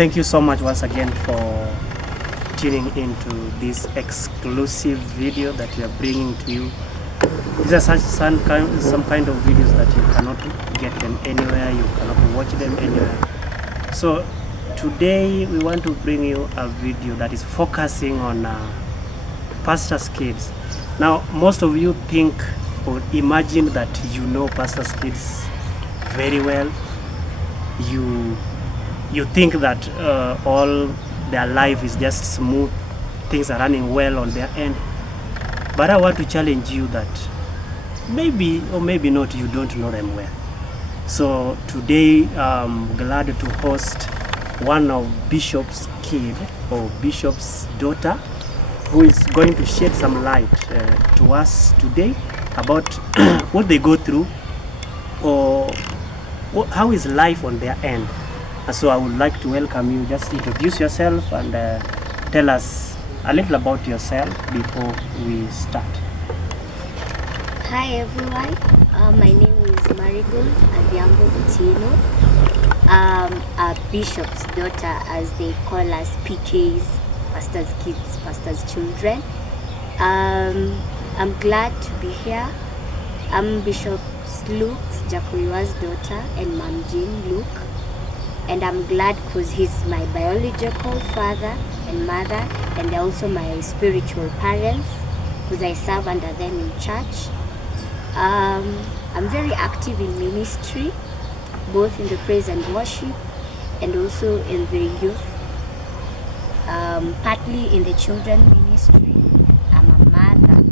Thank you so much once again for tuning into this exclusive video that we are bringing to you. These are some kind of videos that you cannot get them anywhere, you cannot watch them anywhere. So today we want to bring you a video that is focusing on pastors' kids. Now, most of you think or imagine that you know pastors' kids very well. You think that all their life is just smooth, things are running well on their end. But I want to challenge you that maybe or maybe not, you don't know them well. So today I'm glad to host one of Bishop's kid or Bishop's daughter, who is going to shed some light to us today about what they go through or how is life on their end. And so I would like to welcome you. Just introduce yourself and tell us a little about yourself before we start. Hi everyone, my name is Marigold Adhiambo Butieno. A bishop's daughter, as they call us, PKs, pastors' kids, pastors' children. I'm glad to be here. I'm Bishop Luke's Jacoiwa's daughter and Mom Jean Luke. And I'm glad because he's my biological father and mother, and they're also my spiritual parents because I serve under them in church. I'm very active in ministry, both in the praise and worship and also in the youth, partly in the children ministry. I'm a mother,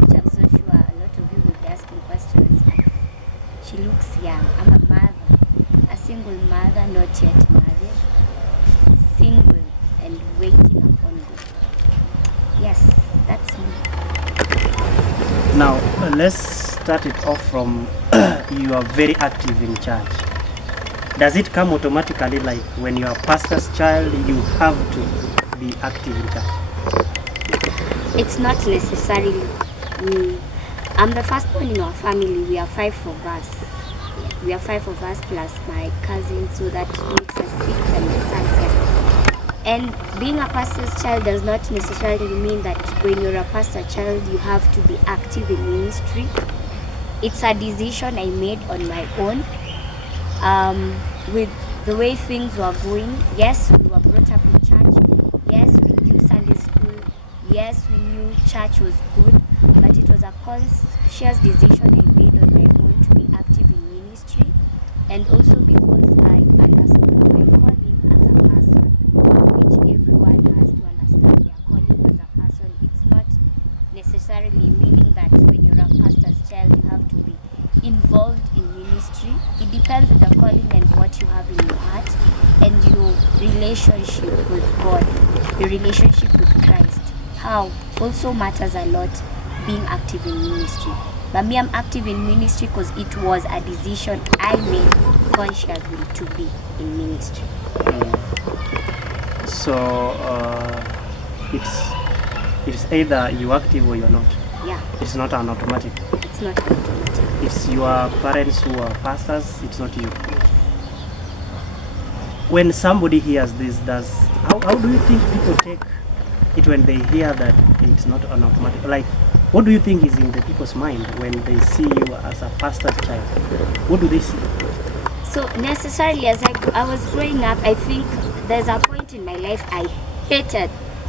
which I'm so sure a lot of you will be asking questions. She looks young. I'm a mother, a single mother, not yet married, single and waiting upon God. Yes, that's me. Now let's start it off from you are very active in church. Does it come automatically, like when you are a pastor's child you have to be active in church? It's not necessarily. I'm the firstborn in our family. We are 5 of us. We are 5 of us plus my cousin, so that makes us 6 and my son's 7. And being a pastor's child does not necessarily mean that when you're a pastor child you have to be active in ministry. It's a decision I made on my own. With the way things were going, yes, we were brought up in church. Yes, we knew Sunday school. Yes, we knew church was good. But it was a conscious decision I made on my own to be active in ministry. And also because I understood my calling as a person, which everyone has to understand their calling as a person. It's not necessarily meaning that when you're a pastor's child you have to be involved in ministry. It depends on the calling and what you have in your heart and your relationship with God, your relationship with Christ. How also matters a lot, being active in ministry. But me, I'm active in ministry because it was a decision I made consciously to be in ministry. So it's either you're active or you're not. Yeah. It's not an automatic. It's not an automatic. It's your parents who are pastors, it's not you. When somebody hears this, how do you think people take it when they hear that it's not an automatic? Like, what do you think is in the people's mind when they see you as a pastor's child? What do they see? So necessarily, as I was growing up, I think there's a point in my life I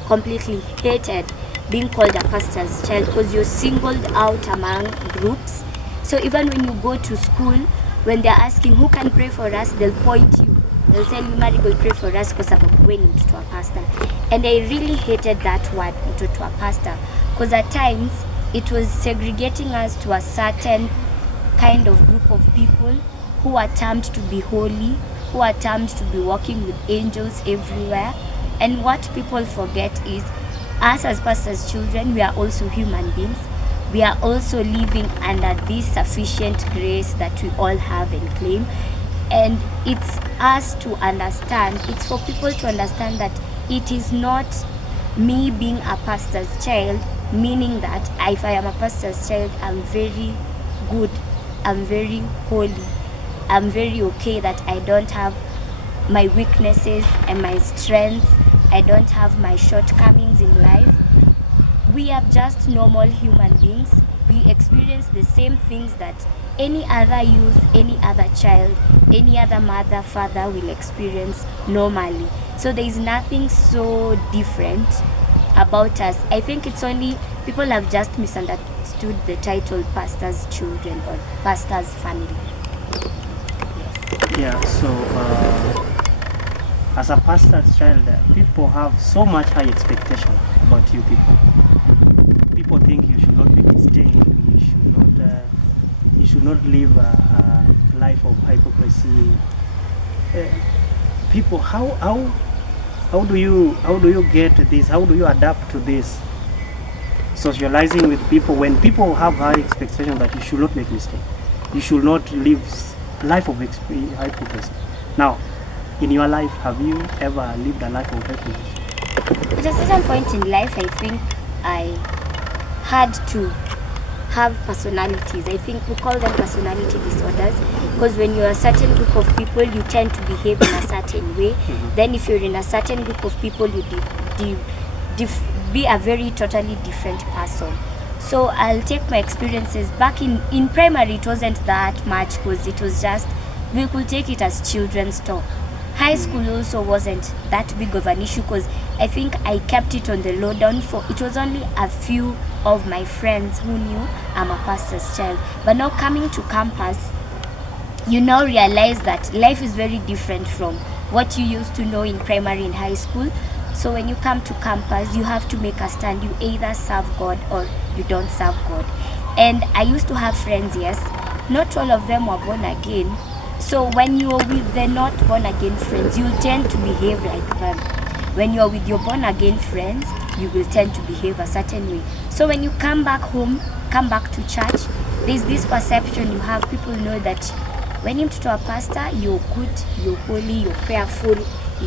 completely hated being called a pastor's child, because you're singled out among groups. So even when you go to school, when they're asking who can pray for us, they'll point you. They'll tell you, Marigold, pray for us kwa sababu wewe ni mtoto wa pastor. And I really hated that word, mtoto wa pastor, because at times it was segregating us to a certain kind of group of people who are termed to be holy, who are termed to be walking with angels everywhere. And what people forget is us as pastors' children, we are also human beings. We are also living under this sufficient grace that we all have and claim. And it's us to understand, it's for people to understand that it is not me being a pastor's child, meaning that if I am a pastor's child, I'm very good, I'm very holy, I'm very okay, that I don't have my weaknesses and my strengths. I don't have my shortcomings in life. We are just normal human beings. We experience the same things that any other youth, any other child, any other mother, father will experience normally. So there is nothing so different about us. I think it's only people have just misunderstood the title pastor's children or pastor's family. Yeah, so as a pastor's child, people have so much high expectation about you people. People think you should not make mistake, you should not live a life of hypocrisy. People, how do you get this? How do you adapt to this? Socializing with people when people have high expectation that you should not make mistake, you should not live life of hypocrisy. Now, in your life, have you ever lived a life of hypocrisy? At a certain point in life, I think I had to have personalities. I think we call them personality disorders, because when you're a certain group of people, you tend to behave in a certain way. Then if you're in a certain group of people, you be a very totally different person. So I'll take my experiences back in primary. It wasn't that much, because it was just, we could take it as children's talk. High school also wasn't that big of an issue, because I think I kept it on the lowdown. For it was only a few of my friends who knew I'm a pastor's child. But now coming to campus, you now realize that life is very different from what you used to know in primary and high school. So when you come to campus, you have to make a stand. You either serve God or you don't serve God. And I used to have friends, yes, not all of them were born again. So when you're with the not born again friends, you'll tend to behave like them. When you're with your born again friends, you will tend to behave a certain way. So when you come back home, come back to church, there's this perception you have. People know that when you're to a pastor, you're good, you're holy, you're prayerful,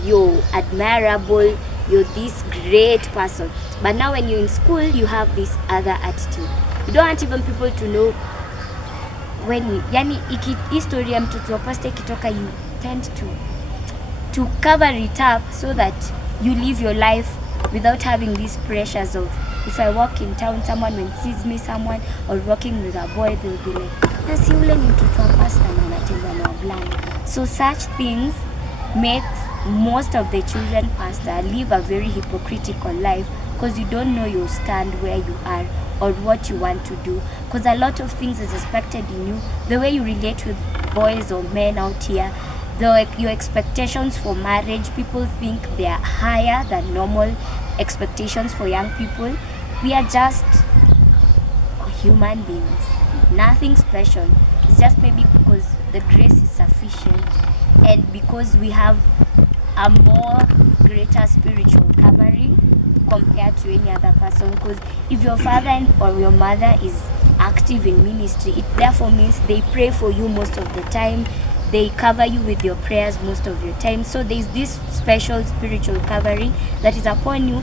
you're admirable, you're this great person. But now when you're in school, you have this other attitude. You don't want even people to know when you, yani history ya mtoto wa pastor ikitoka, you tend to cover it up so that you live your life without having these pressures of, if I walk in town, someone when sees me, someone or walking with a boy, they'll be like, nasi ule ni mtoto wa pastor na anatembea na wavulana. So such things make most of the children pastor live a very hypocritical life, because you don't know your stand where you are or what you want to do, because a lot of things is expected in you. The way you relate with boys or men out here, your expectations for marriage, people think they are higher than normal expectations for young people. We are just human beings, nothing special. It's just maybe because the grace is sufficient and because we have a more greater spiritual covering compared to any other person. Because if your father or your mother is active in ministry, it therefore means they pray for you most of the time, they cover you with your prayers most of your time. So there's this special spiritual covering that is upon you,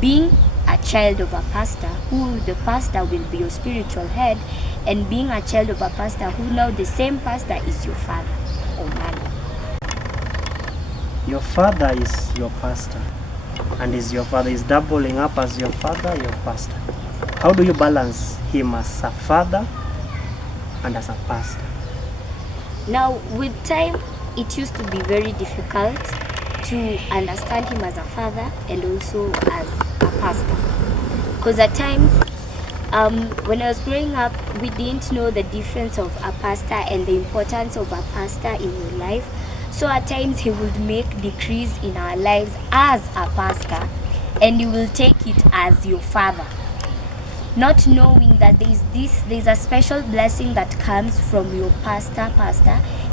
being a child of a pastor, who the pastor will be your spiritual head, and being a child of a pastor who now the same pastor is your father or mother. Your father is your pastor, and is your father is doubling up as your father, your pastor. How do you balance him as a father and as a pastor? Now, with time, it used to be very difficult to understand him as a father and also as a pastor. Because at times, when I was growing up, we didn't know the difference of a pastor and the importance of a pastor in your life. So at times, he would make decrees in our lives as a pastor, and you will take it as your father, not knowing that there's a special blessing that comes from your pastor,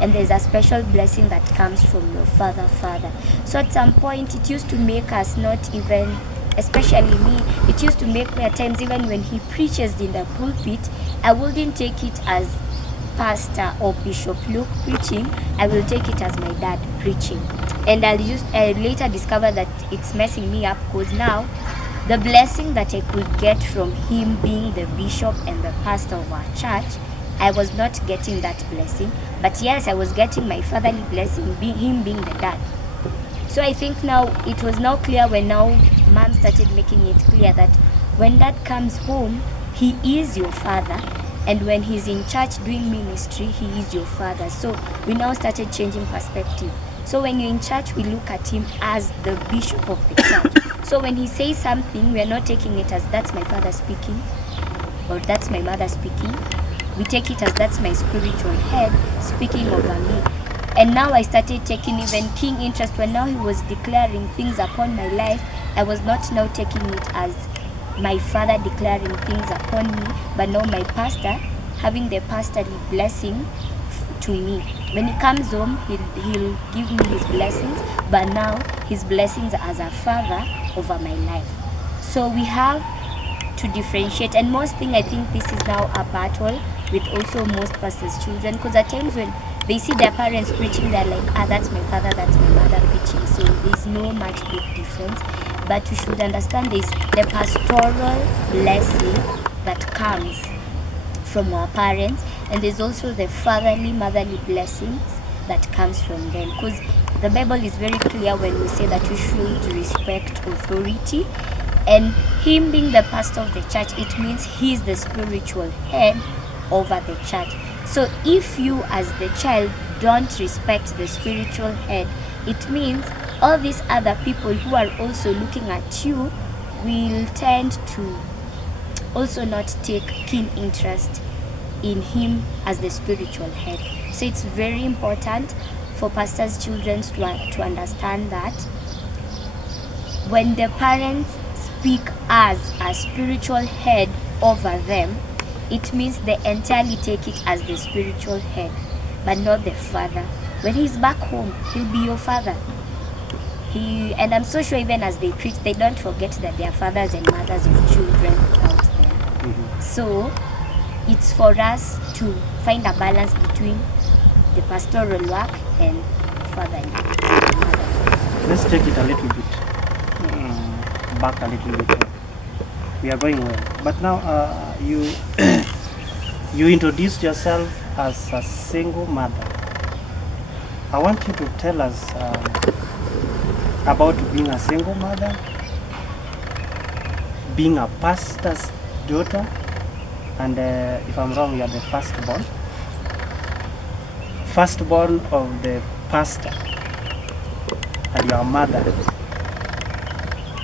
and there's a special blessing that comes from your father. So at some point, it used to make us not even, especially me, it used to make me at times, even when he preaches in the pulpit, I wouldn't take it as Pastor or Bishop Luke preaching, I will take it as my dad preaching. And I later discovered that it's messing me up, because now the blessing that I could get from him being the bishop and the pastor of our church, I was not getting that blessing. But yes, I was getting my fatherly blessing, him being the dad. So I think now it was now clear when now mom started making it clear that when dad comes home, he is your father. And when he's in church doing ministry, he is your father. So we now started changing perspective. So when you're in church, we look at him as the bishop of the church. So when he says something, we are not taking it as that's my father speaking or that's my mother speaking. We take it as that's my spiritual head speaking over me. And now I started taking even keen interest when now he was declaring things upon my life. I was not now taking it as my father declaring things upon me, but now my pastor having the pastorly blessing to me. When he comes home, he'll give me his blessings, but now his blessings as a father over my life. So we have to differentiate, and most thing I think this is now a battle with also most pastors' children, because at times when they see their parents preaching, they're like, that's my father, that's my mother preaching, so there's no much big difference. But we should understand there's the pastoral blessing that comes from our parents, and there's also the fatherly, motherly blessings that comes from them, because the Bible is very clear when we say that we should respect authority, and him being the pastor of the church, it means he's the spiritual head over the church. So if you as the child don't respect the spiritual head, it means all these other people who are also looking at you will tend to also not take keen interest in him as the spiritual head. So it's very important for pastors' children to understand that when the parents speak as a spiritual head over them, it means they entirely take it as the spiritual head, but not the father. When he's back home, he'll be your father. And I'm so sure even as they preach, they don't forget that they are fathers and mothers of children out there. Mm-hmm. So it's for us to find a balance between the pastoral work and fatherly. Let's take it a little bit back a little bit. We are going well, but now you you introduced yourself as a single mother. I want you to tell us about being a single mother, being a pastor's daughter, and if I'm wrong, you are the firstborn of the pastor, and your mother.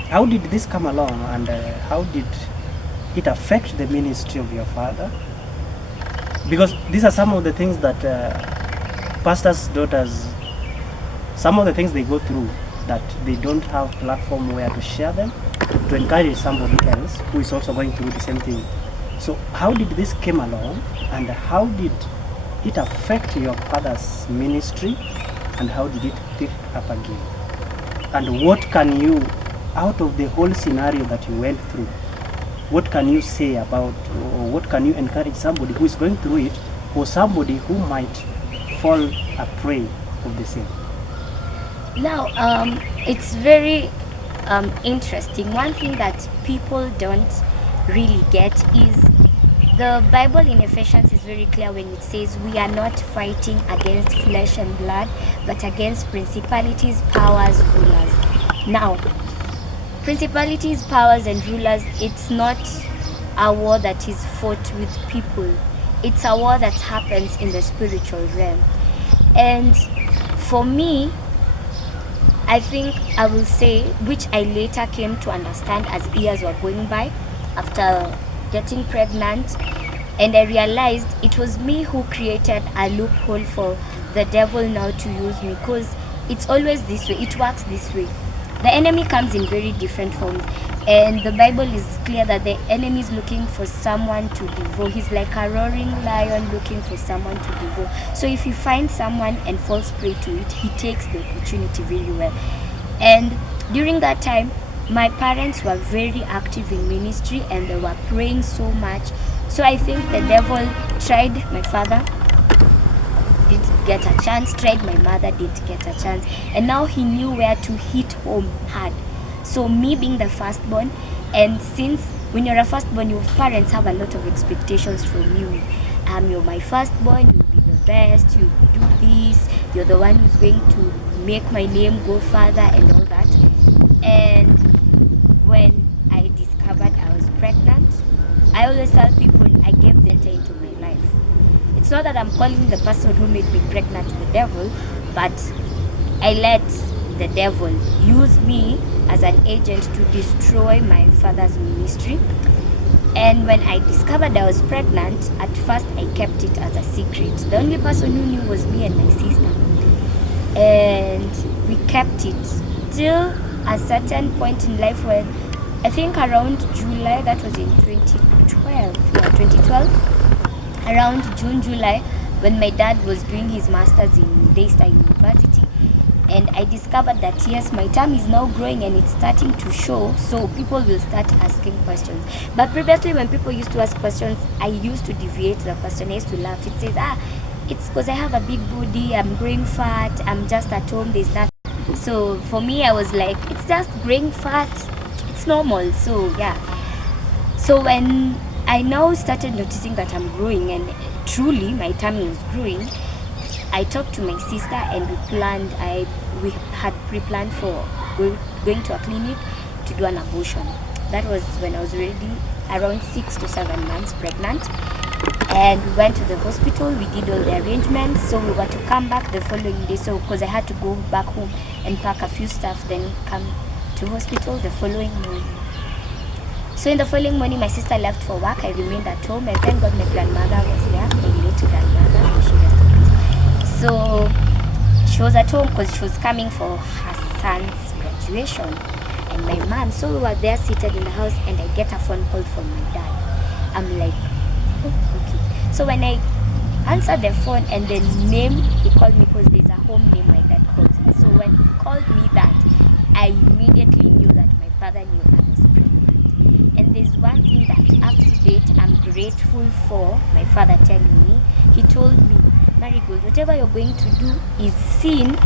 How did this come along, and how did it affect the ministry of your father? Because these are some of the things that pastors' daughters, some of the things they go through that they don't have platform where to share them, to encourage somebody else who is also going through the same thing. So how did this come along, and how did it affect your father's ministry, and how did it pick up again? And what can you, out of the whole scenario that you went through, what can you say about, or what can you encourage somebody who is going through it, or somebody who might fall a prey of the same? Now, it's very interesting. One thing that people don't really get is the Bible in Ephesians is very clear when it says we are not fighting against flesh and blood, but against principalities, powers, rulers. Now, principalities, powers, and rulers, it's not a war that is fought with people. It's a war that happens in the spiritual realm. And for me, I think I will say, which I later came to understand as years were going by after getting pregnant, and I realized it was me who created a loophole for the devil now to use me, because it's always this way, it works this way. The enemy comes in very different forms, and the Bible is clear that the enemy is looking for someone to devour. He's like a roaring lion looking for someone to devour. So if he finds someone and falls prey to it, he takes the opportunity very well. And during that time, my parents were very active in ministry, and they were praying so much. So I think the devil tried my father, didn't get a chance, tried my mother, didn't get a chance, and now he knew where to hit home hard. So me being the firstborn, and since when you're a firstborn, your parents have a lot of expectations from you. you're my firstborn, you'll be the best, you do this, you're the one who's going to make my name go further and all that. And when I discovered I was pregnant, I always tell people I gave the enter into my life. It's not that I'm calling the person who made me pregnant the devil, but I let the devil use me as an agent to destroy my father's ministry. And when I discovered I was pregnant, at first I kept it as a secret. The only person who knew was me and my sister. And we kept it till a certain point in life when I think around July, that was in 2012, around June, July, when my dad was doing his master's in Doughter University. And I discovered that yes, my tummy is now growing and it's starting to show, so people will start asking questions. But previously when people used to ask questions, I used to deviate the question. I used to laugh. It says, it's because I have a big body, I'm growing fat, I'm just at home, there's nothing. So for me, I was like, it's just growing fat, it's normal. So yeah. So when I now started noticing that I'm growing and truly my tummy was growing, I talked to my sister and we had pre-planned for going to a clinic to do an abortion. That was when I was already around 6 to 7 months pregnant. And we went to the hospital, we did all the arrangements, so we were to come back the following day. So because I had to go back home and pack a few stuff, then come to hospital the following morning. So in the following morning, my sister left for work. I remained at home, and thank God my grandmother was there, my late grandmother, and she rest in peace. So she was at home because she was coming for her son's graduation, and my mom. So we were there seated in the house, and I get a phone call from my dad. I'm like, oh, okay. So when I answered the phone and the name he called me, because there's a home name my dad calls me. So when he called me that, I immediately knew that my father knew I was pregnant. And there's one thing that up to date I'm grateful for my father telling me. He told me, Marigold, whatever you're going to do is sin,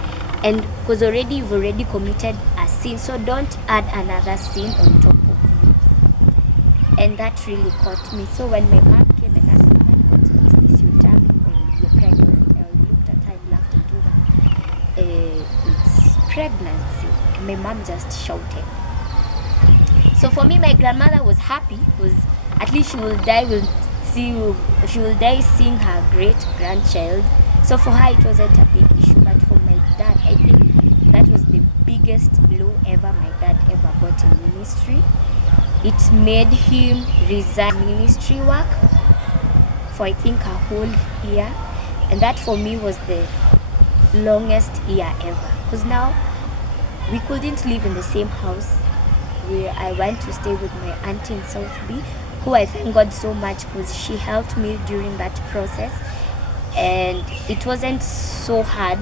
and because you've already committed a sin, so don't add another sin on top of you. And that really caught me. So when my mom came and asked me, Marigold, is this your tummy or you're pregnant? I looked at her and laughed and told her, it's pregnancy. My mom just shouted. So for me, my grandmother was happy because at least she will die seeing her great grandchild. So for her it wasn't a big issue, but for my dad, I think that was the biggest blow ever my dad ever got in ministry. It made him resign ministry work for I think a whole year, and that for me was the longest year ever, because now we couldn't live in the same house. Where I went to stay with my auntie in South B, who I thank God so much because she helped me during that process, and it wasn't so hard.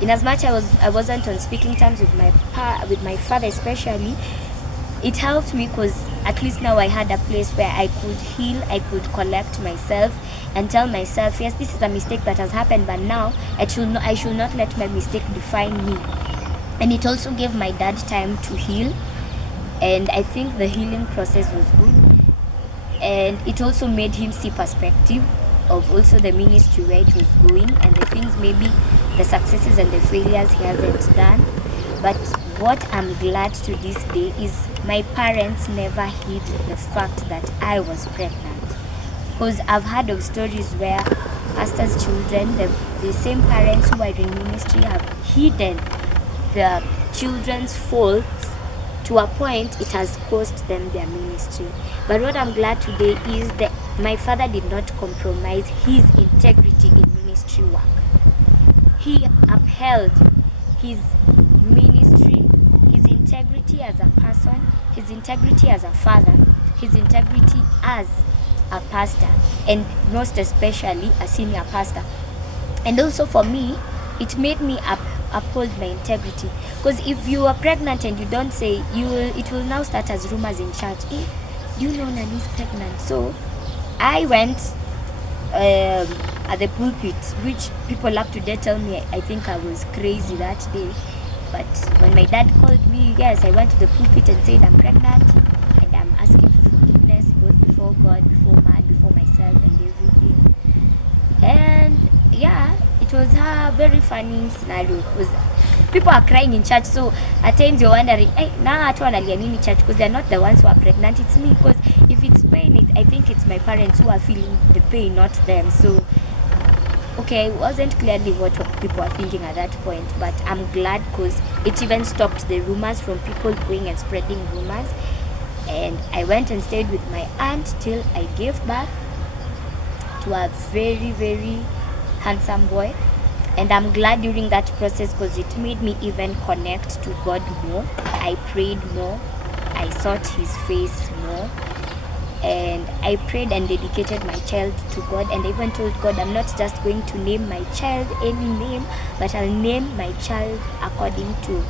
In as much I wasn't on speaking terms with my father especially, it helped me because at least now I had a place where I could heal, I could collect myself and tell myself, yes, this is a mistake that has happened, but now I should not let my mistake define me. And it also gave my dad time to heal, and I think the healing process was good. And it also made him see perspective of also the ministry where it was going and the things, maybe the successes and the failures he hasn't done. But what I'm glad to this day is my parents never hid the fact that I was pregnant. Because I've heard of stories where pastors' children, the same parents who are in ministry, have hidden the children's faults to a point it has cost them their ministry. But what I'm glad today is that my father did not compromise his integrity in ministry work. He upheld his ministry, his integrity as a person, his integrity as a father, his integrity as a pastor, and most especially a senior pastor. And also for me, it made me uphold my integrity, because if you are pregnant and you don't say, it will now start as rumors in church. Do you know Nani's pregnant? So I went at the pulpit, which people up to date tell me I think I was crazy that day. But when my dad called me, yes, I went to the pulpit and said I'm pregnant and I'm asking for forgiveness both before God, before man, before myself. myself and everything. And yeah, it was a very funny scenario because people are crying in church. So at times you're wondering, hey, nah, I don't in church because they're not the ones who are pregnant. It's me, because if it's pain, I think it's my parents who are feeling the pain, not them. So okay, it wasn't clearly what people are thinking at that point, but I'm glad because it even stopped the rumors from people going and spreading rumors. And I went and stayed with my aunt till I gave birth to a very, very handsome boy. And I'm glad during that process because it made me even connect to God more. I prayed more. I sought his face more. And I prayed and dedicated my child to God. And I even told God, I'm not just going to name my child any name, but I'll name my child according to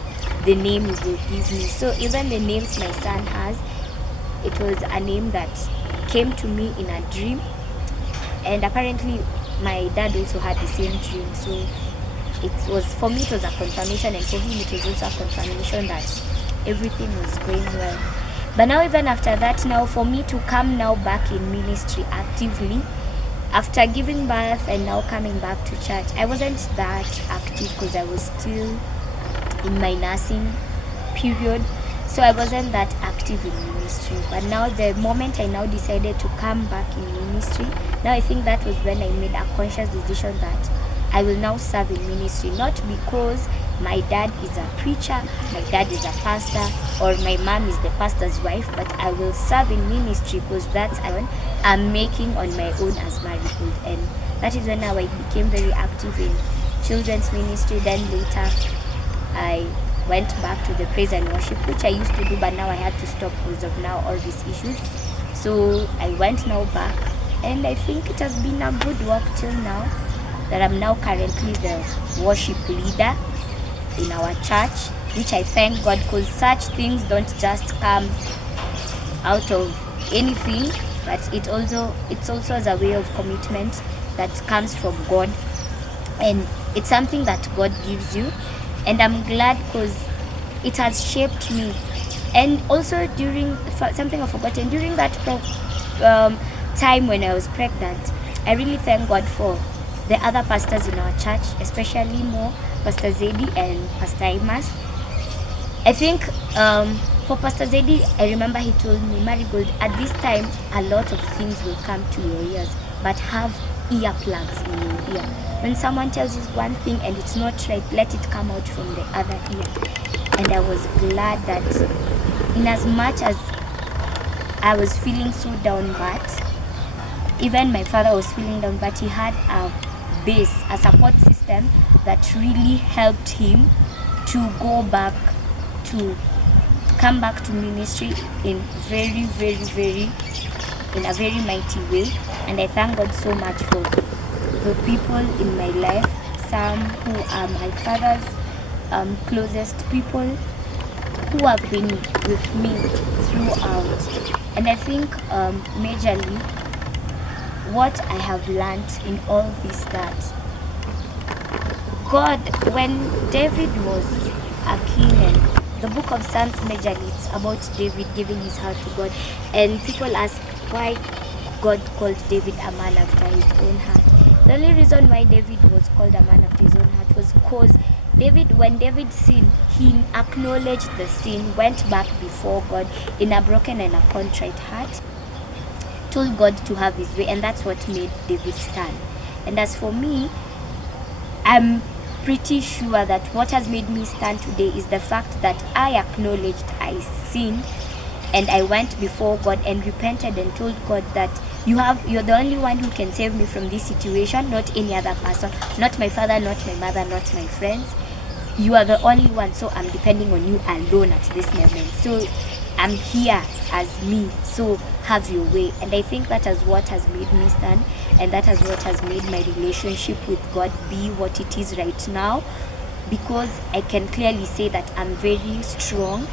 the name you will give me. So even the names my son has, it was a name that came to me in a dream. And apparently my dad also had the same dream. So it was, for me, it was a confirmation, and for him it was also a confirmation that everything was going well. But now, even after that, now for me to come now back in ministry actively, after giving birth and now coming back to church, I wasn't that active because I was still in my nursing period. So I wasn't that active in ministry. But now, the moment I now decided to come back in ministry, now I think that was when I made a conscious decision that I will now serve in ministry, not because my dad is a preacher, my dad is a pastor, or my mom is the pastor's wife, but I will serve in ministry because that's what I'm making on my own as marigold. And that is when now I became very active in children's ministry. Then later I went back to the praise and worship, which I used to do, but now I had to stop because of now all these issues. So I went now back, and I think it has been a good work till now, that I'm now currently the worship leader in our church, which I thank God, because such things don't just come out of anything, but it's also as a way of commitment that comes from God, and it's something that God gives you. And I'm glad because it has shaped me. And also during something I've forgotten, during that time when I was pregnant, I really thank God for the other pastors in our church, especially more Pastor Zedi and Pastor Imas. I think for Pastor Zedi, I remember he told me, Marigold, at this time a lot of things will come to your ears, but have earplugs in your ear. When someone tells you one thing and it's not right, let it come out from the other ear. And I was glad that in as much as I was feeling so down, but even my father was feeling down, but he had a base, a support system that really helped him to go back, to come back to ministry in very, very, very, in a very mighty way. And I thank God so much for the people in my life, some who are my father's closest people, who have been with me throughout. And I think majorly what I have learned in all this, that God, when David was a king, and the book of Psalms majorly, it's about David giving his heart to God. And people ask why God called David a man after his own heart. The only reason why David was called a man after his own heart was because when David sinned, he acknowledged the sin, went back before God in a broken and a contrite heart, told God to have his way, and that's what made David stand. And as for me, I'm pretty sure that what has made me stand today is the fact that I acknowledged I sinned, and I went before God and repented and told God that you're the only one who can save me from this situation, not any other person, not my father, not my mother, not my friends. You are the only one, so I'm depending on you alone at this moment. So I'm here as me, so have your way. And I think that is what has made me stand, and that is what has made my relationship with God be what it is right now, because I can clearly say that I'm very strong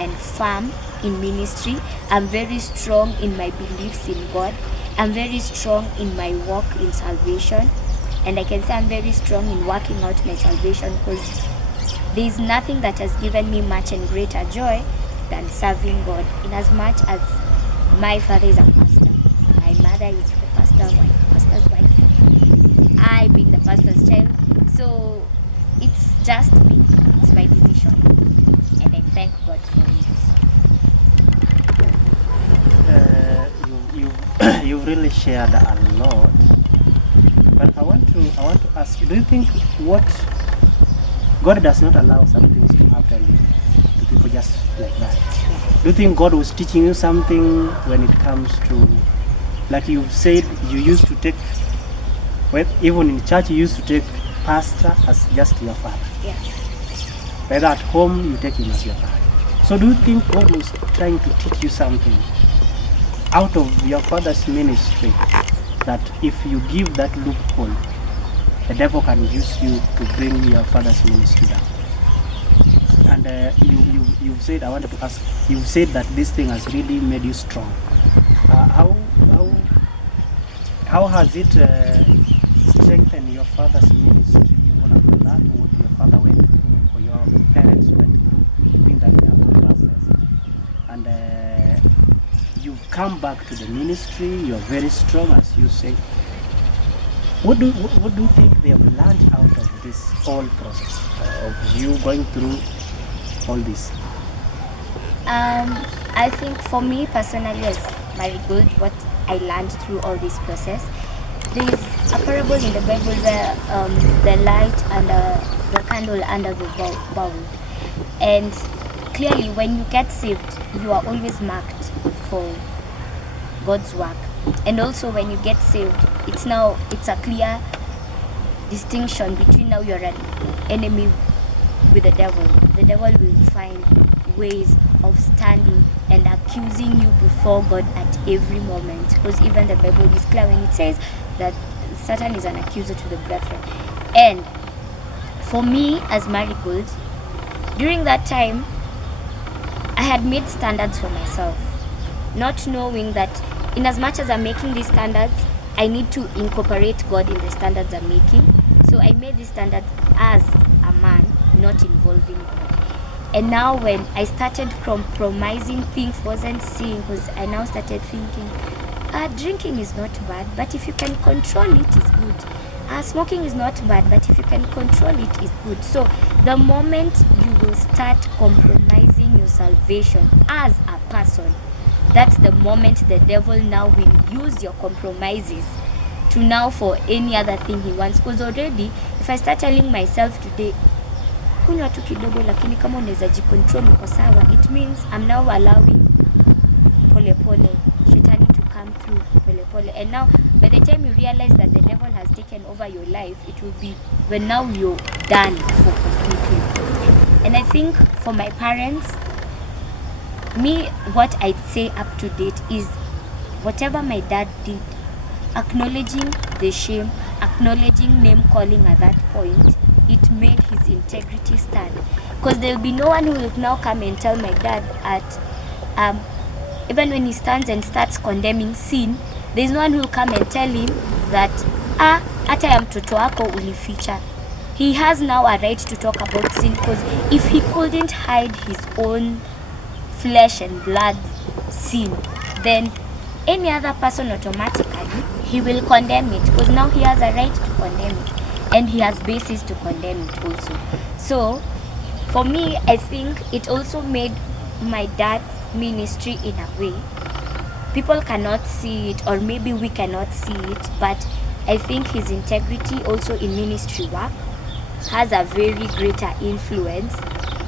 and firm in ministry. I'm very strong in my beliefs in God. I'm very strong in my walk in salvation, and I can say I'm very strong in working out my salvation, because there is nothing that has given me much and greater joy than serving God. In as much as my father is a pastor, my mother mother is the pastor's wife, I being the pastor's child. So it's just me, it's my decision, and I thank God for it. You've really shared a lot, but I want to ask you, do you think what God does not allow some things to happen to people just like that? Do you think God was teaching you something when it comes to, like you said, you used to take, well, even in church you used to take pastor as just your father. Yeah. Whether at home you take him as your father. So do you think God was trying to teach you something out of your father's ministry, that if you give that loophole, the devil can use you to bring your father's ministry down? And you've said, I wanted to ask, you've said that this thing has really made you strong. How has it strengthened your father's ministry even after that, what your father went through or your parents went through, being that they are both pastors? And you've come back to the ministry, you're very strong, as you say. What do you think they have learned out of this whole process of you going through all this? I think for me personally, as Marigold, what I learned through all this process, there is a parable in the Bible where the light and the candle under the bowl. And clearly when you get saved, you are always marked for God's work. And also when you get saved, it's a clear distinction between now you're an enemy with the devil. The devil will find ways of standing and accusing you before God at every moment, because even the Bible is clear when it says that Satan is an accuser to the brethren. And for me as Marigold, during that time I had made standards for myself, not knowing that in as much as I'm making these standards, I need to incorporate God in the standards I'm making. So I made this standard as a man, not involving God. And now when I started compromising, things wasn't seeing, because I now started thinking, drinking is not bad, but if you can control it, is good. Smoking is not bad, but if you can control it, is good. So the moment you will start compromising your salvation as a person, that's the moment the devil now will use your compromises to now for any other thing he wants. Because already, if I start telling myself today, kunywa tu kidogo lakini kama unaweza jicontrol uko sawa, it means I'm now allowing pole pole shetani to come through pole pole. And now by the time you realize that the devil has taken over your life, it will be when now you're done for completely. And I think for my parents, me, what I'd say up to date is whatever my dad did, acknowledging the shame, acknowledging name calling at that point, it made his integrity stand. Because there will be no one who will now come and tell my dad at even when he stands and starts condemning sin, there's no one who will come and tell him that hata ya mtoto wako ulificha. He has now a right to talk about sin, because if he couldn't hide his own flesh and blood sin, then any other person automatically he will condemn it, because now he has a right to condemn it and he has basis to condemn it also. So for me, I think it also made my dad's ministry in a way people cannot see it, or maybe we cannot see it, but I think his integrity also in ministry work has a very greater influence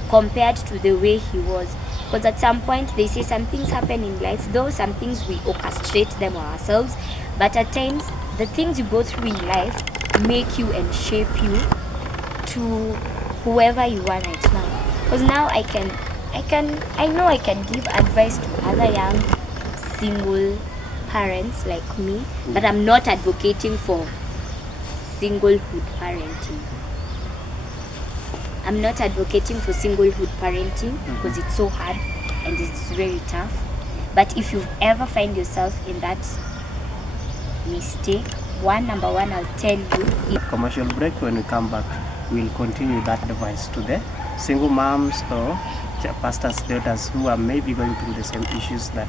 compared to the way he was. Because at some point they say some things happen in life, though some things we orchestrate them ourselves, but at times the things you go through in life make you and shape you to whoever you are right now. Because now I know I can give advice to other young single parents like me, but I'm not advocating for singlehood parenting. I'm not advocating for singlehood parenting because it's so hard and it's very tough. But if you ever find yourself in that mistake, number one, I'll tell you. Commercial break. When we come back, we'll continue that advice to the single moms or pastors' daughters who are maybe going through the same issues that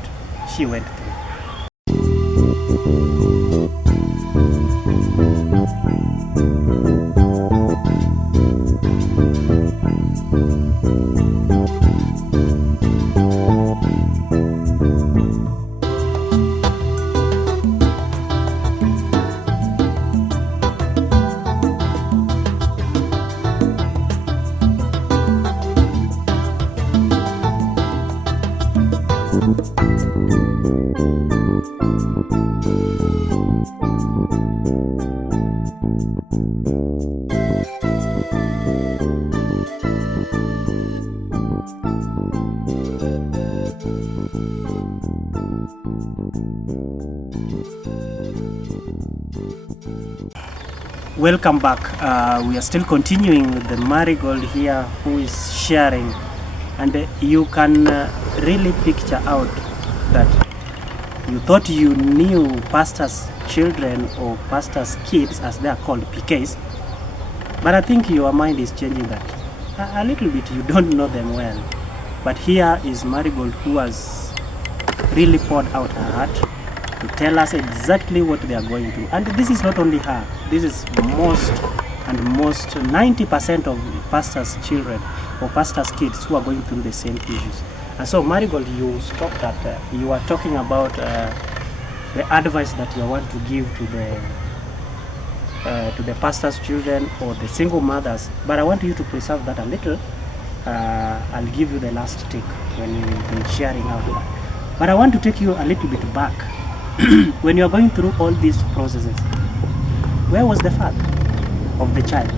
she went through. Welcome back. We are still continuing with the Marigold here, who is sharing, and you can really picture out that you thought you knew pastors' children or pastors' kids, as they are called, PKs, but I think your mind is changing that a little bit. You don't know them well, but here is Marigold, who has really poured out her heart to tell us exactly what they are going through. And this is not only her, this is most 90% of pastors' children or pastors' kids who are going through the same issues. And so, Marigold, you stopped at, you are talking about the advice that you want to give to the pastors' children or the single mothers, but I want you to preserve that a little. I'll give you the last take when you've been sharing out that. But I want to take you a little bit back. When you are going through all these processes, where was the father of the child?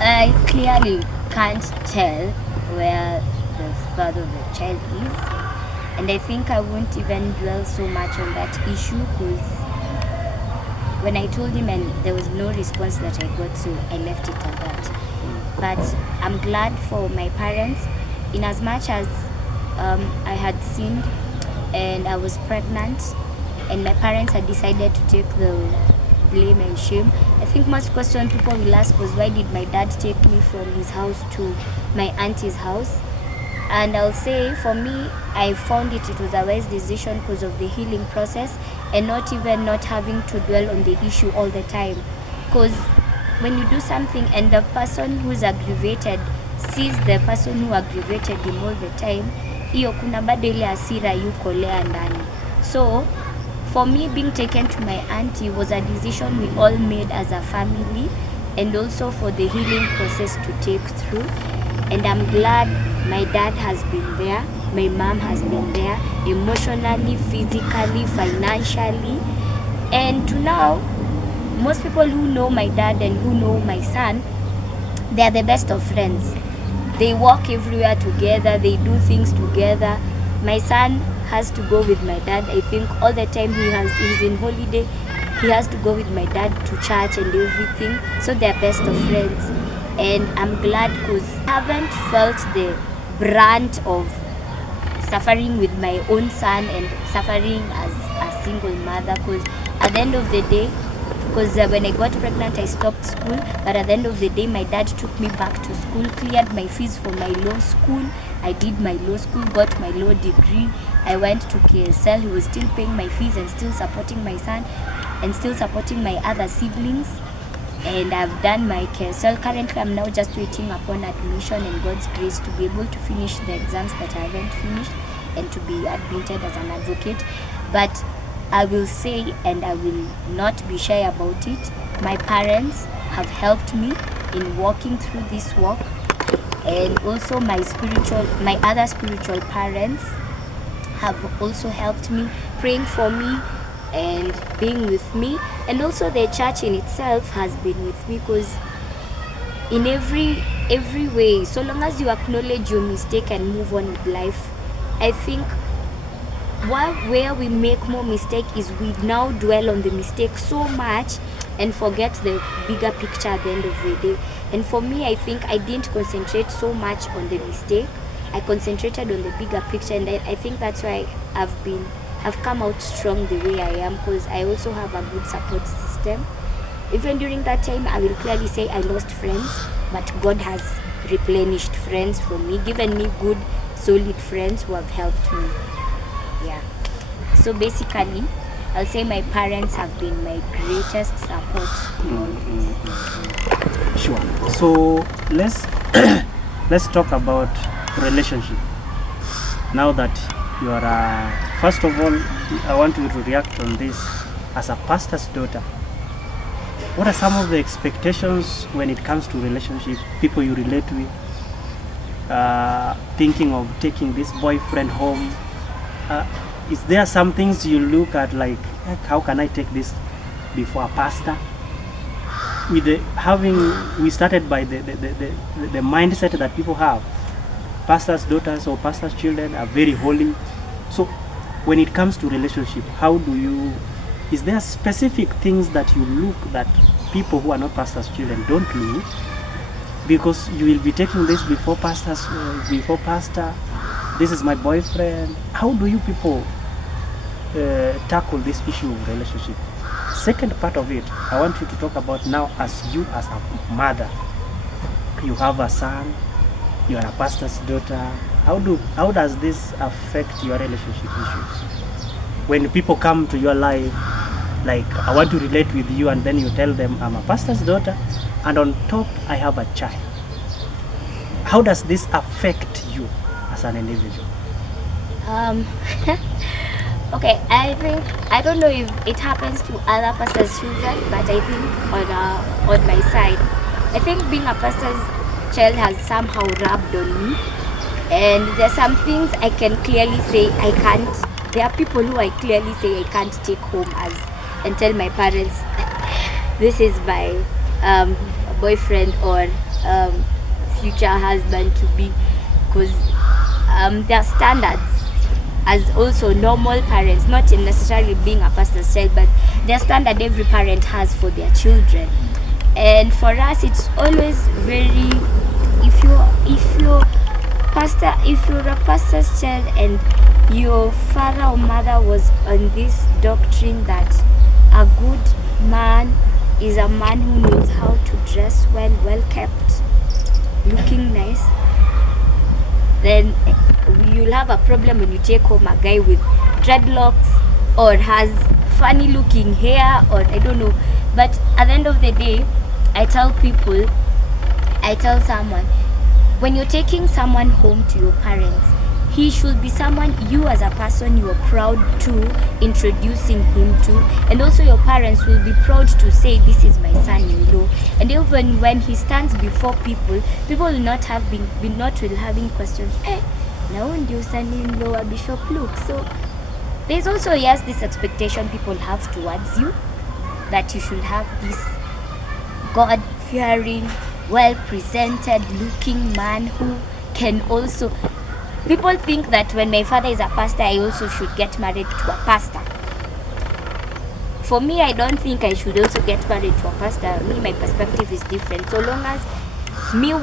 I clearly can't tell where the father of the child is, and I think I won't even dwell so much on that issue, because when I told him and there was no response that I got, so I left it at that. But I'm glad for my parents, in as much as I had sinned and I was pregnant, and my parents had decided to take the blame and shame. I think most question people will ask was, why did my dad take me from his house to my auntie's house? And I'll say, for me, I found it was a wise decision because of the healing process, and not having to dwell on the issue all the time. Because when you do something and the person who's aggravated sees the person who aggravated him all the time, hiyo kuna bado ile hasira yuko lea ndani. So for me, being taken to my auntie was a decision we all made as a family, and also for the healing process to take through. And I'm glad my dad has been there, my mom has been there, emotionally, physically, financially. And to now, most people who know my dad and who know my son, they are the best of friends. They walk everywhere together, they do things together. My son has to go with my dad. I think all the time he's in holiday, he has to go with my dad to church and everything. So they're best of friends. And I'm glad because I haven't felt the brunt of suffering with my own son and suffering as a single mother, because at the end of the day, because when I got pregnant I stopped school, but at the end of the day my dad took me back to school, cleared my fees for my law school. I did my law school, got my law degree. I went to KSL, he was still paying my fees and still supporting my son and still supporting my other siblings. And I've done my KSL. Currently I'm now just waiting upon admission and God's grace to be able to finish the exams that I haven't finished and to be admitted as an advocate. But I will say, and I will not be shy about it, my parents have helped me in walking through this walk, and also my other spiritual parents have also helped me, praying for me and being with me. And also the church in itself has been with me, because in every way, so long as you acknowledge your mistake and move on with life, I think where we make more mistake is we now dwell on the mistake so much and forget the bigger picture at the end of the day. And for me, I think I didn't concentrate so much on the mistake. I concentrated on the bigger picture, and I think that's why I've come out strong the way I am, because I also have a good support system. Even during that time, I will clearly say I lost friends, but God has replenished friends for me, given me good, solid friends who have helped me. Yeah. So basically, I'll say my parents have been my greatest support in all this. Sure. So let's talk about relationship. Now that you are, first of all, I want you to react on this as a pastor's daughter. What are some of the expectations when it comes to relationship, people you relate with, thinking of taking this boyfriend home? is there some things you look at like how can I take this before a pastor? With we started by the mindset that people have. Pastors' daughters or pastors' children are very holy. So when it comes to relationship, is there specific things that you look that people who are not pastors' children don't look? Because you will be taking this before pastor, this is my boyfriend. How do you people tackle this issue of relationship? Second part of it, I want you to talk about now as a mother. You have a son, you are a pastor's daughter. How does this affect your relationship issues? When people come to your life, like I want to relate with you, and then you tell them I'm a pastor's daughter, and on top I have a child. How does this affect you as an individual? Okay, I don't know if it happens to other pastors' children, but I think on my side, I think being a pastor's child has somehow rubbed on me, and there's some things I can clearly say I can't. There are people who I clearly say I can't take home and tell my parents this is my boyfriend or future husband to be, because their standards as also normal parents, not necessarily being a pastor's child, but their standard every parent has for their children. And for us, it's always very, if you're a pastor's child and your father or mother was on this doctrine that a good man is a man who knows how to dress well kept, looking nice, then you'll have a problem when you take home a guy with dreadlocks or has funny looking hair, or I don't know. But at the end of the day, I tell someone, when you're taking someone home to your parents, he should be someone you as a person you are proud to introducing him to, and also your parents will be proud to say this is my son-in-law. And even when he stands before people will not have been not will having questions. Now ndio son-in-law wa Bishop Luke. So there's also this expectation people have towards you, that you should have this God-fearing, well-presented looking man who can also. People think that when my father is a pastor, I also should get married to a pastor. For me, I don't think I should also get married to a pastor. Me, my perspective is different. So long as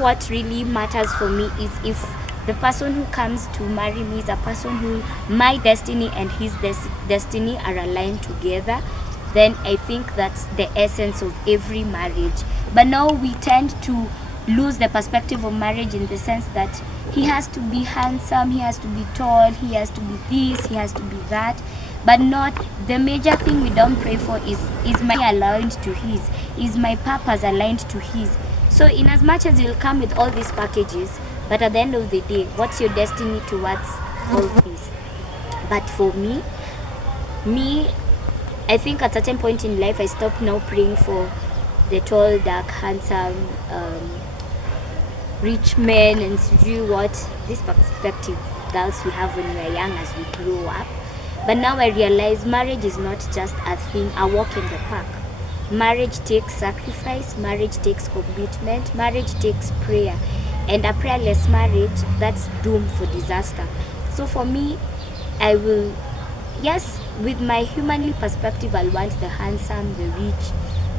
what really matters for me is if the person who comes to marry me is a person who my destiny and his destiny are aligned together, then I think that's the essence of every marriage. But now we tend to lose the perspective of marriage in the sense that he has to be handsome, he has to be tall, he has to be this, he has to be that, but not the major thing we don't pray for is my aligned to his, is my purpose aligned to his. So in as much as you'll come with all these packages, but at the end of the day, what's your destiny towards all this? But for me, I think at a certain point in life I stopped now praying for the tall, dark, handsome, rich men and do what this perspective girls we have when we are young as we grow up. But now I realize marriage is not just a thing, a walk in the park. Marriage takes sacrifice, marriage takes commitment, marriage takes prayer, and a prayerless marriage, that's doomed for disaster. So for me, I will, with my humanly perspective, I'll want the handsome, the rich,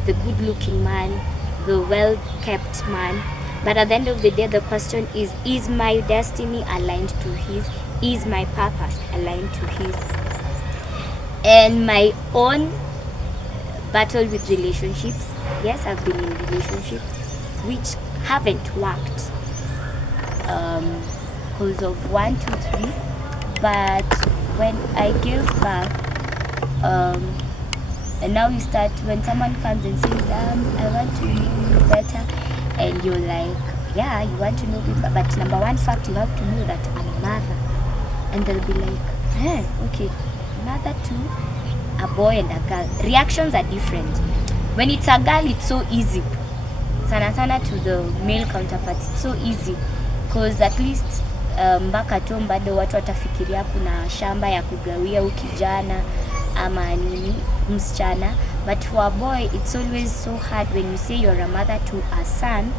the good looking man, the well kept man. But at the end of the day, the question is my destiny aligned to his? Is my purpose aligned to his? And my own battle with relationships. Yes, I've been in relationships which haven't worked because of 1, 2, 3. But when I gave birth, and now you start, when someone comes and says, I want to know you better, and you're like, yeah, you want to know me, but number one fact, you have to know that I'm a mother. And they'll be like, okay, mother to a boy and a girl. Reactions are different. When it's a girl, it's so easy. Sana to the male counterpart, it's so easy. Because at least mpaka tu bado watu watafikiria kuna shamba ya kugawia ukijana ama nini msichana. But for a boy it's always so hard when you say you're a mother to a son.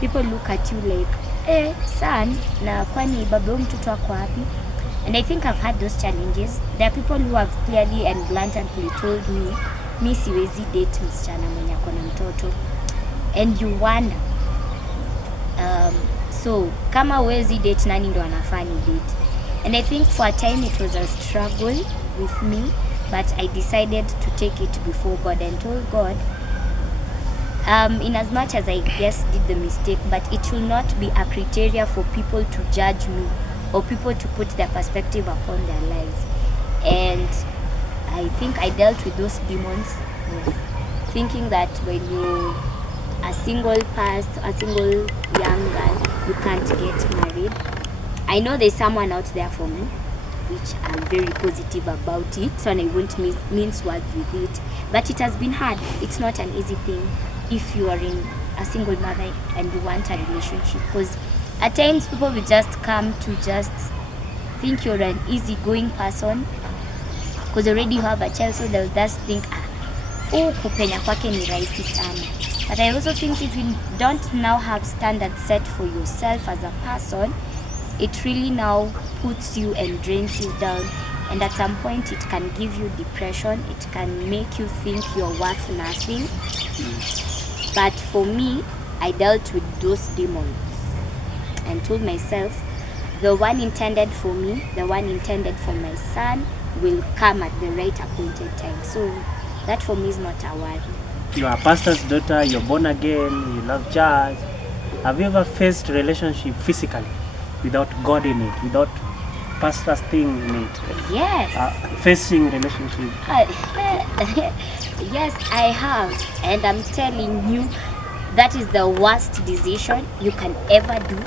People look at you like son, na kwani baba mtoto wako wapi? And I think I've had those challenges. There are people who have clearly and bluntly told me, mi siwezi date msichana mwenye ako na mtoto. And you wonder, so kama wezi date, nani ndo anafaa ni date? And I think for a time it was a struggle with me, but I decided to take it before God and told God, in as much as I guess did the mistake, but it should not be a criteria for people to judge me or people to put their perspective upon their lives. And I think I dealt with those demons of thinking that when you a single young girl, you can't get married. I know there's someone out there for me, which I'm very positive about it, so I won't mince words with it. But it has been hard. It's not an easy thing if you are in a single mother and you want a relationship, because at times people will just come to just think you're an easygoing person because already you have a child, so they'll just think kupenya kwake ni rahisi sana. But I also think if you don't now have standards set for yourself as a person, it really now puts you and drains you down, and at some point it can give you depression. It can make you think you're worth nothing. But for me, I dealt with those demons and told myself, the one intended for me, the one intended for my son will come at the right appointed time. So that for me is not a worry. You are a pastor's daughter, you're born again, you love church. Have you ever faced relationship physically without God in it, without pastor's thing in it? Yes. Facing relationship. Yes, I have. And I'm telling you, that is the worst decision you can ever do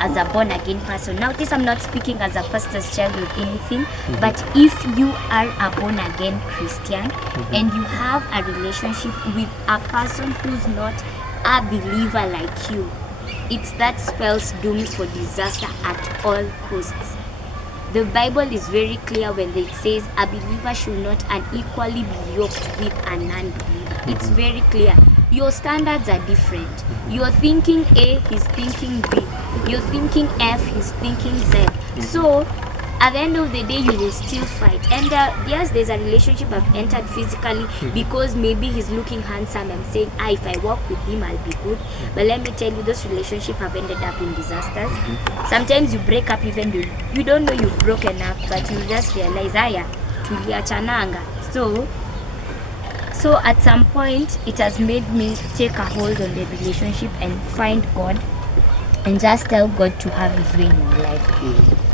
as a born again person. Now this, I'm not speaking as a pastor's child or anything, but if you are a born again Christian and you have a relationship with a person who's not a believer like you, it's that spells doom for disaster at all costs. The Bible is very clear when it says a believer should not unequally be yoked with a non-believer. It's very clear. Your standards are different. You're thinking A, he's thinking B. You're thinking F, he's thinking Z. So at the end of the day, you will still fight. And yes, there's a relationship I've entered physically because maybe he's looking handsome and saying, if I walk with him, I'll be good. But let me tell you, those relationships have ended up in disasters. Sometimes you break up even though you don't know you've broken up, but you just realize, tuliachananga. So at some point, it has made me take a hold on the relationship and find God and just tell God to have his way in my life.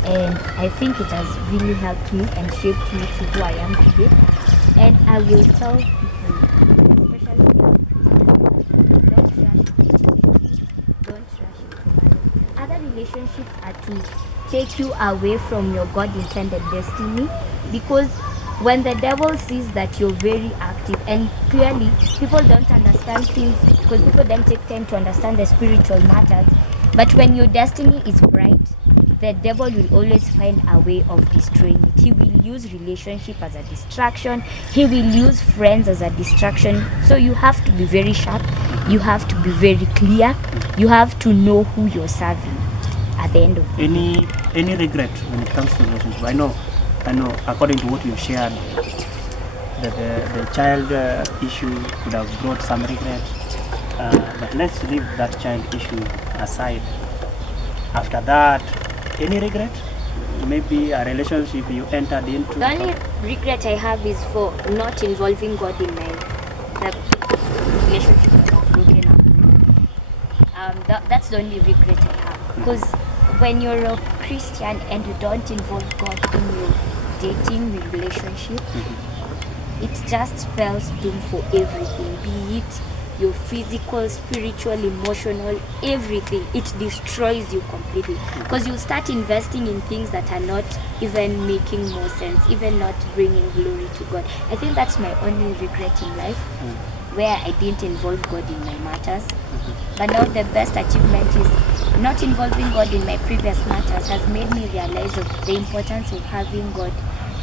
And I think it has really helped me and shaped me to who I am today. And I will tell people, especially young Christians, don't rush into marriage. Other relationships are to take you away from your God-intended destiny, because when the devil sees that you're very active, and clearly people don't understand things because people don't take time to understand the spiritual matters, but when your destiny is bright, the devil will always find a way of destroying it. He will use relationship as a distraction. He will use friends as a distraction. So you have to be very sharp. You have to be very clear. You have to know who you're serving at the end of the day. Any regret when it comes to relationship? I know according to what you've shared, the child issue could have brought some regret. But let's leave that child issue aside. After that, any regret? Maybe a relationship you entered into? The only regret I have is for not involving God in my relationship that I've broken up with. That's the only regret I have. Because when you're a Christian and you don't involve God in your dating relationship, it just spells doom for everything, be it your physical, spiritual, emotional, everything. It destroys you completely, because you start investing in things that are not even making more sense, even not bringing glory to God. I think that's my only regret in life, where I didn't involve God in my matters. But now the best achievement is not involving God in my previous matters has made me realize of the importance of having God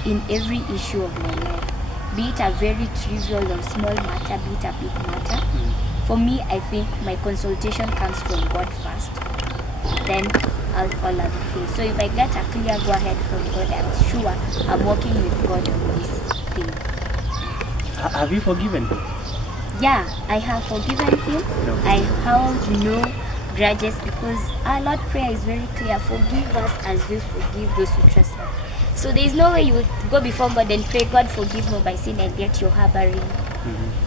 in every issue of my life. Be it a very trivial or small matter, be it a big matter. For me, I think my consultation comes from God first, then all other things. So if I get a clear go ahead from God, I'm sure I'm working with God on this thing. Have you forgiven him? Yeah, I have forgiven him. No. I have no grudges because our Lord prayer is very clear. Forgive us as we forgive those who trespass. So there is no way you would go before God and pray, God forgive me by sin, and get your harboring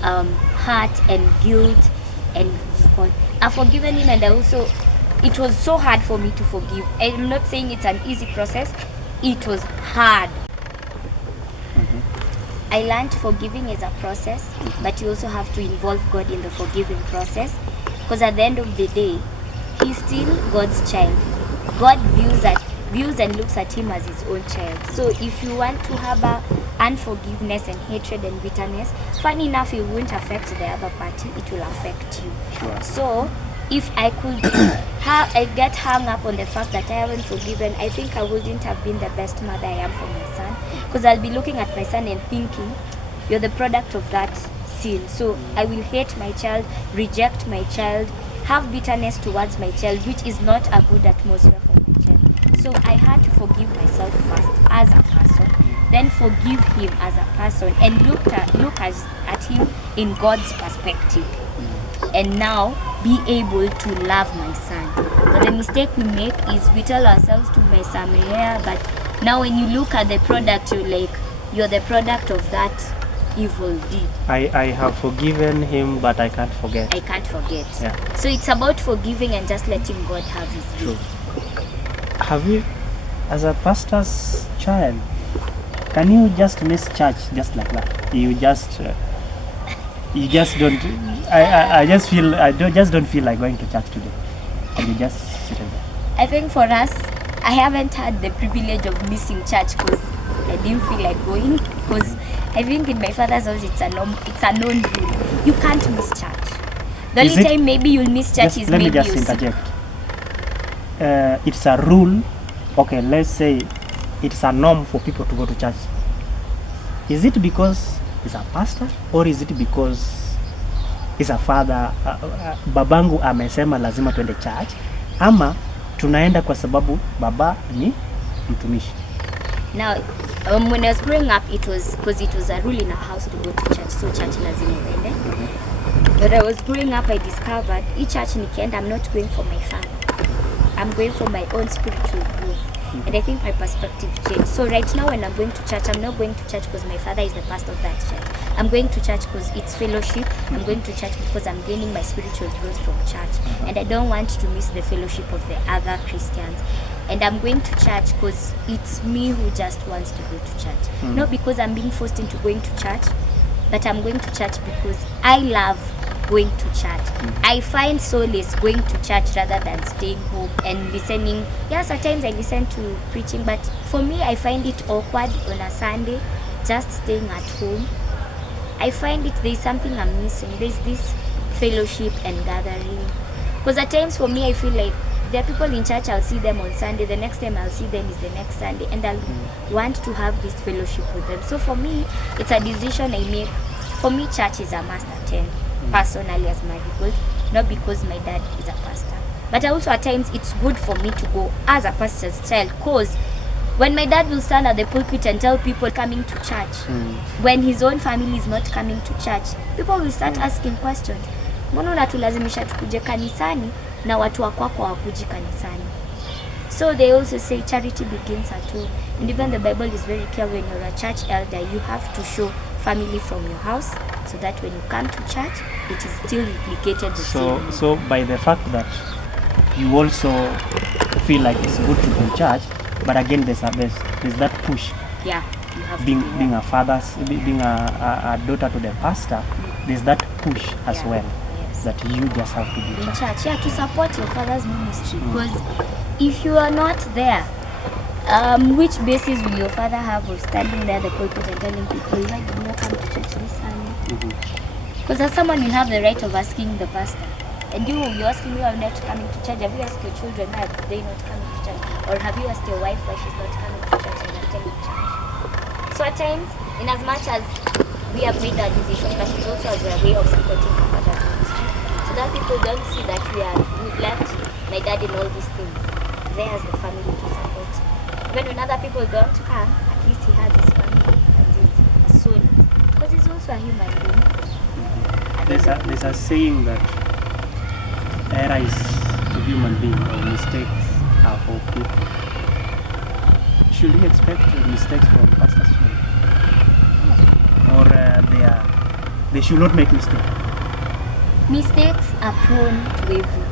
heart and guilt and God. I've forgiven him, and it was so hard for me to forgive. I'm not saying it's an easy process. It was hard. I learned forgiving is a process, but you also have to involve God in the forgiving process, because at the end of the day, he's still God's child. God views and looks at him as his own child. So if you want to harbor unforgiveness and hatred and bitterness, funny enough, it won't affect the other party, it will affect you. Sure. So if I could I get hung up on the fact that I haven't forgiven, I think I wouldn't have been the best mother I am for my son, because I'll be looking at my son and thinking, you're the product of that sin. So I will hate my child, reject my child, have bitterness towards my child, which is not a good atmosphere for my child. So I had to forgive myself first as a person, then forgive him as a person, and look at him in God's perspective, and now be able to love my son. But the mistake we make is we tell ourselves to mesamehea, but now when you look at the product, you're the product of that evil deed. I have forgiven him, but I can't forget. I can't forget. Yeah. So it's about forgiving and just letting God have his way. True. Have you, as a pastor's child, can you just miss church just like that? You just don't. I just don't feel like going to church today, and you just sit there. I think for us, I haven't had the privilege of missing church because I didn't feel like going. Because I think in my father's house, it's a known rule. You can't miss church. The only time maybe you'll miss church is maybe you. Let me just interject. It's a rule. Okay, let's say it's a norm for people to go to church. Is it because he's a pastor, or is it because he's a father? Babangu amesema lazima tuende church, ama tunaenda kwa sababu baba ni mtumishi? Now, when I was growing up, it was because it was a rule in our house to go to church, so church lazima uende. But I was growing up, I discovered each church nikienda, I'm not going for my father. I'm going for my own spiritual growth. And I think my perspective changed. So right now when I'm going to church, I'm not going to church because my father is the pastor of that church. I'm going to church because it's fellowship. I'm going to church because I'm gaining my spiritual growth from church. And I don't want to miss the fellowship of the other Christians. And I'm going to church because it's me who just wants to go to church. Not because I'm being forced into going to church, but I'm going to church because I love going to church. I find solace going to church rather than staying home and listening. Yes, at times I listen to preaching, but for me, I find it awkward on a Sunday just staying at home. I find there's something I'm missing. There's this fellowship and gathering. Because at times for me, I feel like there are people in church, I'll see them on Sunday, the next time I'll see them is the next Sunday, and I'll want to have this fellowship with them. So for me, it's a decision I make. For me, church is a must attend. Personally as marigold, not because my dad is a pastor, but also at times it's good for me to go as a pastor's child, because when my dad will stand at the pulpit and tell people coming to church, when his own family is not coming to church, people will start asking questions. Mbona unatulazimisha tukuje kanisani na watu wakwako hawakuji kanisani? So they also say charity begins at home, and even the Bible is very clear, when you're a church elder, you have to show family from your house, so that when you come to church, it is still replicated the same way. So by the fact that you also feel like it's good to go to church, but again there's that push. Yeah, you have being to being a father, being a daughter to the pastor, there's that push as well. Yes. That you just have to be in church. Yeah, to support your father's ministry. Because if you are not there, which basis will your father have of standing there at the pulpit and telling people, why did you not come to church this Sunday? Because as someone, you have the right of asking the pastor, And you're asking me why I'm not coming to church. Have you asked your children why they're not coming to church? Or have you asked your wife why she's not coming to church and attending church? So at times, in as much as we have made that decision, but it's also as a way of supporting our father's ministry. So that people don't see that we've left my dad in all these things. There as the family to support. Even when other people don't come, at least he has his family and his soul. Because he's also a human being. There's a saying that error is to human being, or mistakes are for people. Should we expect mistakes from pastors? Or they should not make mistakes? Mistakes are prone to evil.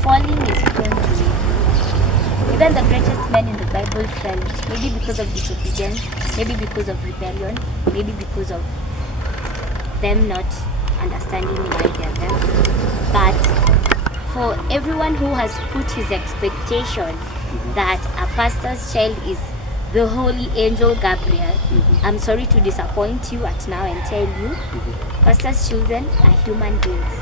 Falling is prone to evil. Even the greatest men in the Bible fell, maybe because of disobedience, maybe because of rebellion, maybe because of them not understanding why they are there. But for everyone who has put his expectation that a pastor's child is the holy angel Gabriel, I'm sorry to disappoint you at now and tell you, pastor's children are human beings.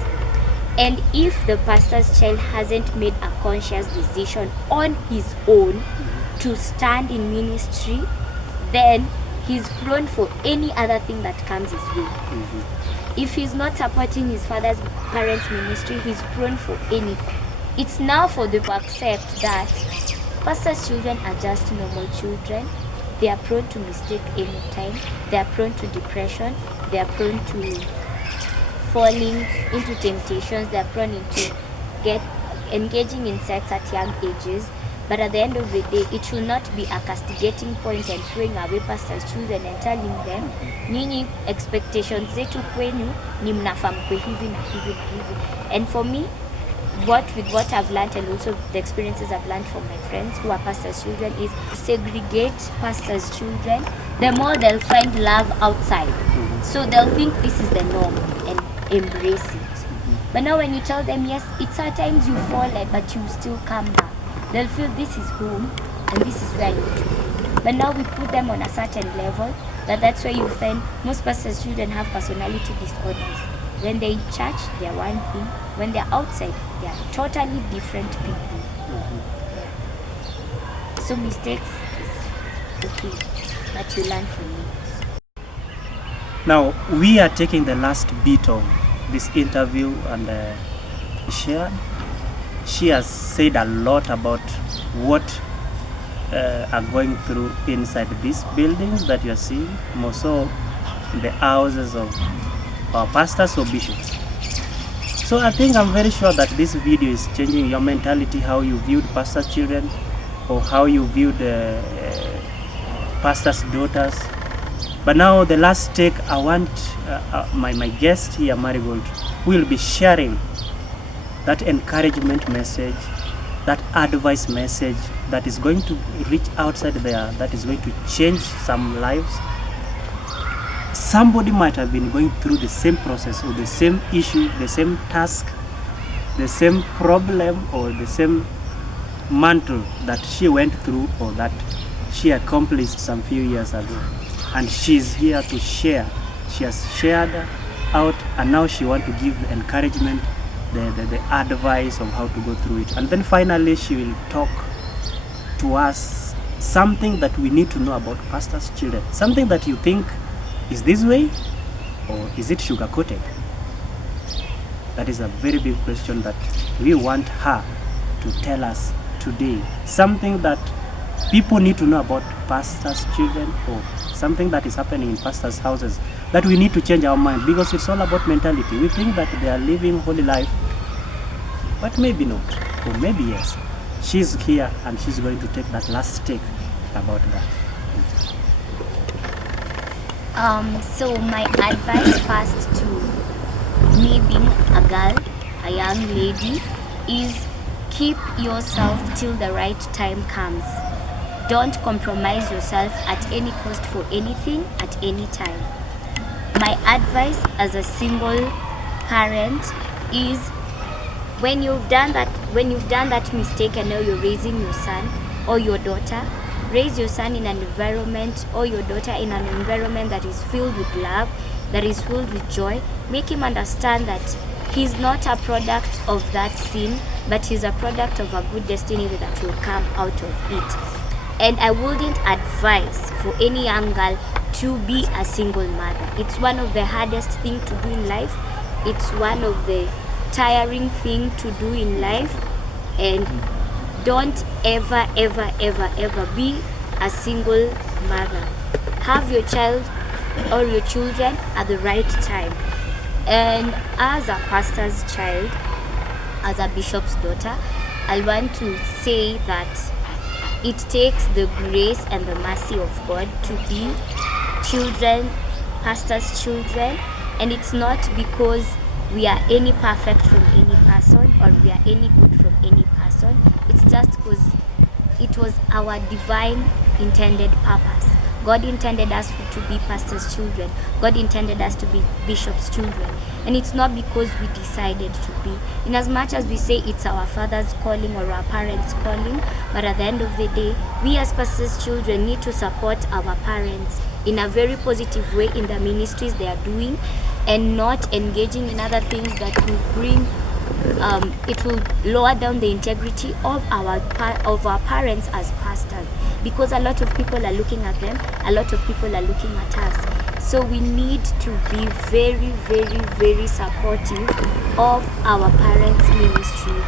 And if the pastor's child hasn't made a conscious decision on his own to stand in ministry, then he's prone for any other thing that comes his way. If he's not supporting his parents' ministry, he's prone for anything. It's now for them to accept that pastors' children are just normal children. They are prone to mistake anytime. They are prone to depression. They are prone to falling into temptations. They are prone into engaging in sex at young ages. But at the end of the day, it should not be a castigating point and throwing away pastors' children and telling them, nyinyi expectations zetu kwenu ni mnafaa mkwe hivi na hivi na hivi. And for me, with what I've learned and also the experiences I've learned from my friends who are pastors' children is segregate pastors' children. The more they'll find love outside. So they'll think this is the norm and embrace it. But now when you tell them, yes, it's at times you fall, but you still come back. They'll feel this is home and this is where you need to be. But now we put them on a certain level that's where you find most pastors' children have personality disorders. When they're in church, they're one thing. When they're outside, they're totally different people. So mistakes is okay, but you learn from it. Now, we are taking the last bit of this interview and she has said a lot about what are going through inside these buildings that you are seeing, more so the houses of our pastors or bishops. So I think I'm very sure that this video is changing your mentality, how you viewed pastors' children or how you viewed pastors' daughters. But now the last take, I want my guest here, Marigold, will be sharing that encouragement message, that advice message that is going to reach outside there, that is going to change some lives. Somebody might have been going through the same process or the same issue, the same task, the same problem or the same mantle that she went through or that she accomplished some few years ago. And she's here to share. She has shared out and now she wants to give the encouragement, the advice of how to go through it. And then finally she will talk to us something that we need to know about pastors' children. Something that you think is this way or is it sugar-coated? That is a very big question that we want her to tell us today. Something that people need to know about pastors' children or something that is happening in pastors' houses that we need to change our mind, because it's all about mentality. We think that they are living holy life, but maybe not, or maybe yes. She's here and she's going to take that last take about that. So my advice first to me being a girl, a young lady, is keep yourself till the right time comes. Don't compromise yourself at any cost for anything at any time. My advice as a single parent is when you've done that mistake and now you're raising your son or your daughter, raise your son in an environment or your daughter in an environment that is filled with love, that is filled with joy. Make him understand that He's not a product of that sin, but he's a product of a good destiny that will come out of it. And I wouldn't advise for any young girl to be a single mother. It's one of the hardest things to do in life. It's one of the tiring things to do in life. And don't ever be a single mother. Have your child or your children at the right time. And as a pastor's child, as a bishop's daughter, I want to say that it takes the grace and the mercy of God to be children, pastor's children. And it's not because we are any perfect from any person or we are any good from any person. It's just because it was our divine intended purpose. God intended us to be pastor's children. God intended us to be bishop's children. And it's not because we decided to be. In as much as we say it's our father's calling or our parents' calling, but at the end of the day, we as pastor's children need to support our parents in a very positive way in the ministries they are doing, and not engaging in other things that will bring it will lower down the integrity of our parents as pastors, because a lot of people are looking at them, a lot of people are looking at us. So we need to be very supportive of our parents' ministry,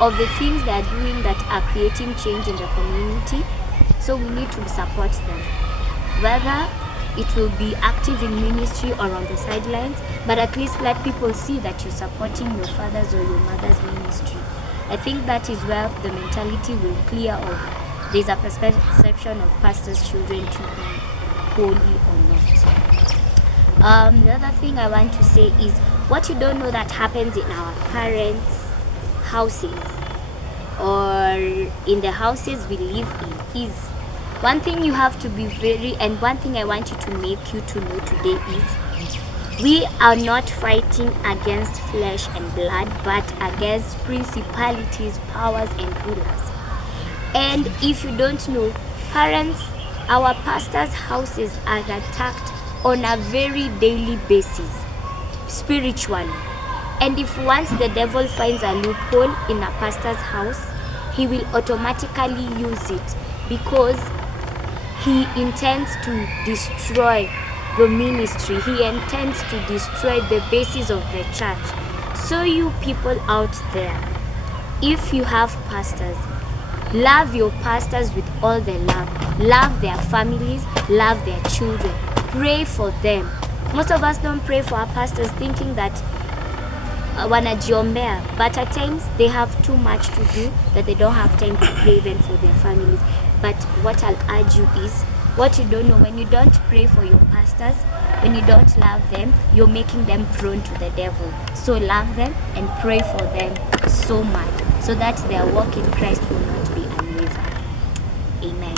of the things they are doing that are creating change in the community. So we need to support them, whether it will be active in ministry or on the sidelines, but at least let people see that you're supporting your father's or your mother's ministry. I think that is where the mentality will clear of there's a perception of pastors' children to be holy or not. The other thing I want to say is, what you don't know that happens in our parents' houses or in the houses we live in is, one thing you have to be and one thing I want you to make you to know today is, we are not fighting against flesh and blood, but against principalities, powers, and rulers. And if you don't know, parents, our pastors' houses are attacked on a very daily basis, spiritually. And if once the devil finds a loophole in a pastor's house, he will automatically use it, because he intends to destroy the ministry. He intends to destroy the basis of the church. So you people out there, if you have pastors, love your pastors with all the love. Love their families, love their children. Pray for them. Most of us don't pray for our pastors thinking that wanajiombea, but at times they have too much to do that they don't have time to pray even for their families. But what I'll urge you is, what you don't know, when you don't pray for your pastors, when you don't love them, you're making them prone to the devil. So love them and pray for them so much, so that their walk in Christ will not be unwavering. Amen.